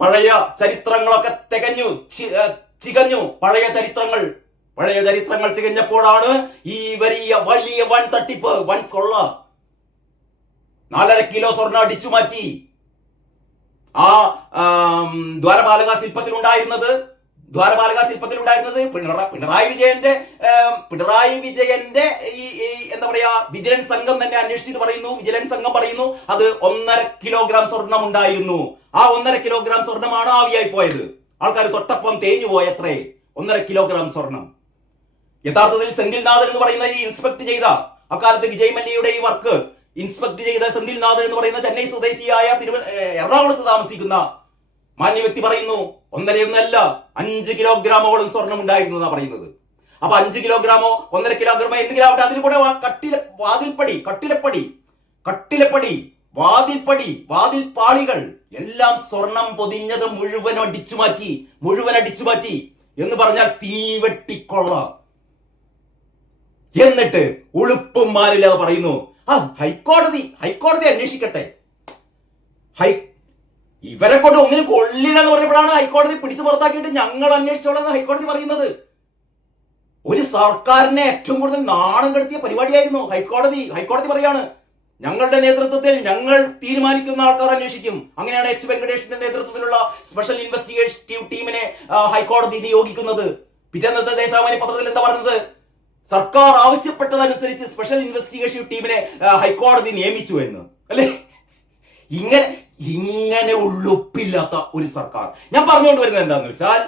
പഴയ ചരിത്രങ്ങളൊക്കെ ചികഞ്ഞു. പഴയ ചരിത്രങ്ങൾ ചികഞ്ഞപ്പോഴാണ് ഈ വലിയ വൻ തട്ടിപ്പ്, വൻ കൊള്ള. 4.5 കിലോ സ്വർണം അടിച്ചു മാറ്റി. ആ ദ്വാരപാലക ശില്പത്തിൽ ഉണ്ടായിരുന്നത് പിണറായി വിജയന്റെ ഈ എന്താ പറയാ വിജിലൻസ് സംഘം തന്നെ അന്വേഷിച്ചിട്ട് പറയുന്നു. വിജിലൻസ് സംഘം പറയുന്നു അത് 1.5 കിലോഗ്രാം സ്വർണം ഉണ്ടായിരുന്നു. ആ 1.5 കിലോഗ്രാം സ്വർണമാണ് ആവിയായി പോയത്. ആൾക്കാർ തൊട്ടപ്പം തേഞ്ഞു പോയത്രേ 1.5 കിലോഗ്രാം സ്വർണം. യഥാർത്ഥത്തിൽ സെന്തിൽനാഥൻ എന്ന് പറയുന്ന ഈ ഇൻസ്പെക്ട് ചെയ്ത അക്കാലത്ത് വിജയ് മല്യയുടെ ഈ വർക്ക് ഇൻസ്പെക്ട് ചെയ്ത സെന്തിൽനാഥൻ എന്ന് പറയുന്ന ചെന്നൈ സ്വദേശിയായ എറണാകുളത്ത് താമസിക്കുന്ന മാന്യ വ്യക്തി പറയുന്നു 1.5 5 കിലോഗ്രാമോളം സ്വർണം ഉണ്ടായിരുന്നു എന്നാ പറയുന്നത്. അപ്പൊ 5 കിലോഗ്രാമോ 1.5 കിലോഗ്രാമോ എന്തെങ്കിലും ആവട്ടെ, അതിന് കൂടെ വാതിൽപ്പാളികൾ എല്ലാം സ്വർണം പൊതിഞ്ഞത് മുഴുവൻ അടിച്ചു മാറ്റി എന്ന് പറഞ്ഞാൽ തീവെട്ടിക്കൊള്ള. എന്നിട്ട് ഉളുപ്പും മാറില്ലാതെ പറയുന്നു ഹൈക്കോടതി അന്വേഷിക്കട്ടെ. ഇവരെ കൊണ്ട് ഒന്നിനും കൊള്ളില്ലെന്ന് പറഞ്ഞപ്പോഴാണ് ഹൈക്കോടതി പിടിച്ചു പുറത്താക്കിയിട്ട് ഞങ്ങൾ അന്വേഷിച്ചോളാം ഹൈക്കോടതി പറയുന്നത്. ഒരു സർക്കാരിനെ ഏറ്റവും കൂടുതൽ നാണം കെടുത്തിയ പരിപാടിയായിരുന്നു ഹൈക്കോടതി പറയാണ് ഞങ്ങളുടെ നേതൃത്വത്തിൽ ഞങ്ങൾ തീരുമാനിക്കുന്ന ആൾക്കാർ അന്വേഷിക്കും. അങ്ങനെയാണ് എച്ച് വെങ്കടേഷിന്റെ നേതൃത്വത്തിലുള്ള സ്പെഷ്യൽ ഇൻവെസ്റ്റിഗേറ്റീവ് ടീമിനെ ഹൈക്കോടതി നിയോഗിക്കുന്നത്. പിറ്റേന്നത്തെ ദേശാഭിമാനി പത്രത്തിൽ എന്താ പറഞ്ഞത്? സർക്കാർ ആവശ്യപ്പെട്ടതനുസരിച്ച് സ്പെഷ്യൽ ഇൻവെസ്റ്റിഗേഷൻ ടീമിനെ ഹൈക്കോടതി നിയമിച്ചു എന്ന്. അല്ലെ, ഇങ്ങനെ ഉള്ളുപ്പില്ലാത്ത ഒരു സർക്കാർ. ഞാൻ പറഞ്ഞുകൊണ്ട് വരുന്നത് എന്താന്ന് വെച്ചാൽ,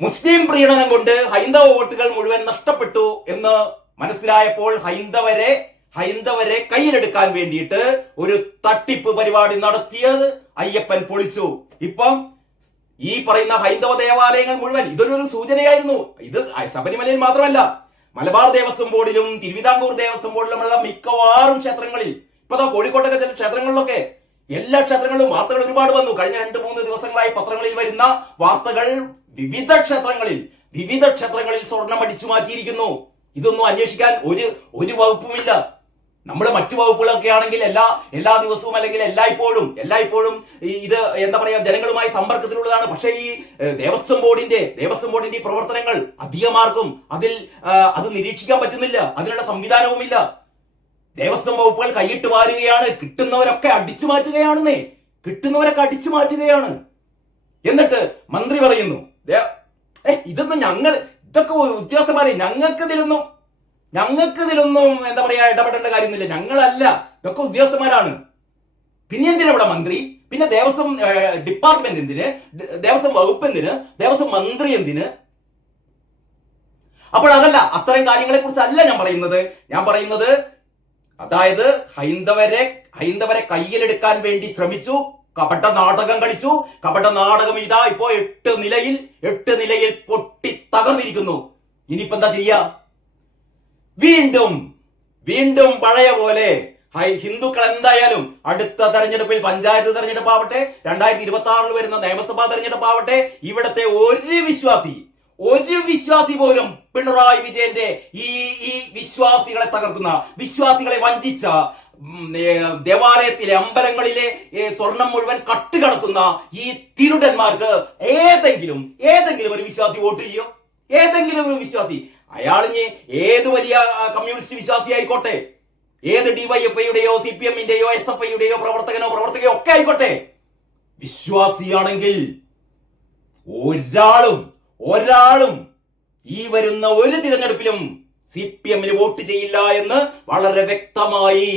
മുസ്ലിം പ്രീണനം കൊണ്ട് ഹൈന്ദവ വോട്ടുകൾ മുഴുവൻ നഷ്ടപ്പെട്ടു എന്ന് മനസ്സിലായപ്പോൾ ഹൈന്ദവരെ കയ്യിലെടുക്കാൻ വേണ്ടിയിട്ട് ഒരു തട്ടിപ്പ് പരിപാടി നടത്തിയത് അയ്യപ്പൻ പൊളിച്ചു. ഇപ്പം ഈ പറയുന്ന ഹൈന്ദവ ദേവാലയങ്ങൾ മുഴുവൻ ഇതൊരു സൂചനയായിരുന്നു. ഇത് ശബരിമലയിൽ മാത്രമല്ല, മലബാർ ദേവസ്വം ബോർഡിലും തിരുവിതാംകൂർ ദേവസ്വം ബോർഡിലുമുള്ള മിക്കവാറും ക്ഷേത്രങ്ങളിൽ, ഇപ്പൊ കോഴിക്കോട്ടൊക്കെ ചില ക്ഷേത്രങ്ങളിലൊക്കെ, എല്ലാ ക്ഷേത്രങ്ങളിലും വാർത്തകൾ ഒരുപാട് വന്നു. കഴിഞ്ഞ 2-3 ദിവസങ്ങളായി പത്രങ്ങളിൽ വരുന്ന വാർത്തകൾ വിവിധ ക്ഷേത്രങ്ങളിൽ സ്വർണം അടിച്ചു മാറ്റിയിരിക്കുന്നു. ഇതൊന്നും അന്വേഷിക്കാൻ ഒരു വകുപ്പുമില്ല. നമ്മുടെ മറ്റു വകുപ്പുകളൊക്കെ ആണെങ്കിൽ എല്ലാ ദിവസവും അല്ലെങ്കിൽ എല്ലായ്പ്പോഴും ഇത് എന്താ പറയാ ജനങ്ങളുമായി സമ്പർക്കത്തിലുള്ളതാണ്. പക്ഷേ ഈ ദേവസ്വം ബോർഡിന്റെ ഈ പ്രവർത്തനങ്ങൾ അധികമാർക്കും അത് നിരീക്ഷിക്കാൻ പറ്റുന്നില്ല. അതിനുള്ള സംവിധാനവുമില്ല. ദേവസ്വം വകുപ്പുകൾ കൈയിട്ട് വാരുകയാണ്. കിട്ടുന്നവരൊക്കെ അടിച്ചു മാറ്റുകയാണ്. എന്നിട്ട് മന്ത്രി പറയുന്നു ഇതൊക്കെ ഉദ്യോഗസ്ഥന്മാരെ ഞങ്ങൾക്ക് ഇതിലൊന്നും എന്താ പറയാ ഇടപെടേണ്ട കാര്യമൊന്നുമില്ല, ഞങ്ങളല്ല, ഇതൊക്കെ ഉദ്യോഗസ്ഥന്മാരാണ്. പിന്നെ എന്തിനാ ഇവിടെ മന്ത്രി? പിന്നെ ദേവസ്വം ഡിപ്പാർട്ട്മെന്റ് എന്തിന്? ദേവസ്വം വകുപ്പ് എന്തിന്? ദേവസ്വം മന്ത്രി എന്തിന്? അപ്പോൾ അതല്ല, അത്തരം കാര്യങ്ങളെ കുറിച്ചല്ല ഞാൻ പറയുന്നത് അതായത് ഹൈന്ദവരെ കയ്യിലെടുക്കാൻ വേണ്ടി ശ്രമിച്ചു, കപട നാടകം കളിച്ചു. കപട നാടകം ഇതാ ഇപ്പോ 8 നിലയിൽ പൊട്ടി തകർന്നിരിക്കുന്നു. ഇനിയിപ്പോ എന്താ ചെയ്യാ? വീണ്ടും പഴയ പോലെ ഹിന്ദുക്കൾ എന്തായാലും അടുത്ത തെരഞ്ഞെടുപ്പിൽ, പഞ്ചായത്ത് തെരഞ്ഞെടുപ്പാവട്ടെ, 2026 വരുന്ന നിയമസഭാ തെരഞ്ഞെടുപ്പാവട്ടെ, ഇവിടത്തെ ഒരു വിശ്വാസി പോലും പിണറായി വിജയന്റെ ഈ വിശ്വാസികളെ തകർക്കുന്ന, വിശ്വാസികളെ വഞ്ചിച്ച, ദേവാലയത്തിലെ അമ്പലങ്ങളിലെ സ്വർണം മുഴുവൻ കട്ടുകടത്തുന്ന ഈ തിരുടന്മാർക്ക് ഏതെങ്കിലും ഒരു വിശ്വാസി വോട്ട് ചെയ്യോ? ഏതെങ്കിലും ഒരു വിശ്വാസി? അയാളിഞ്ഞ് ഏത് വലിയ കമ്മ്യൂണിസ്റ്റ് വിശ്വാസി ആയിക്കോട്ടെ, ഏത് ഡിവൈഎഫ്ഐയുടെയോ CPM-ന്റെയോ SFIയുടെയോ പ്രവർത്തകയോ ഒക്കെ ആയിക്കോട്ടെ, വിശ്വാസിയാണെങ്കിൽ ഒരാളും ഈ വരുന്ന ഒരു തിരഞ്ഞെടുപ്പിലും CPM-ന് വോട്ട് ചെയ്യില്ല എന്ന് വളരെ വ്യക്തമായി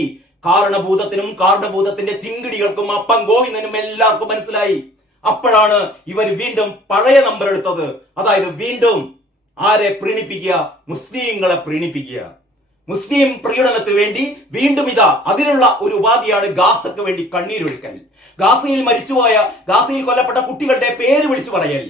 കാരണഭൂതത്തിന്റെ ശിങ്കിടികൾക്കും അപ്പം ഗോവിന്ദനും എല്ലാവർക്കും മനസ്സിലായി. അപ്പോഴാണ് ഇവർ വീണ്ടും പഴയ നമ്പർ എടുത്തത്. അതായത് വീണ്ടും ആരെ പ്രീണിപ്പിക്കുക? മുസ്ലിങ്ങളെ പ്രീണിപ്പിക്കുക. മുസ്ലിം പ്രീണനത്തിന് വേണ്ടി വീണ്ടും ഇതാ അതിനുള്ള ഒരു ഉപാധിയാണ് ഗാസക്ക് വേണ്ടി കണ്ണീരൊഴുക്കൽ. ഗാസയിൽ കൊല്ലപ്പെട്ട കുട്ടികളുടെ പേര് വിളിച്ചു പറയൽ.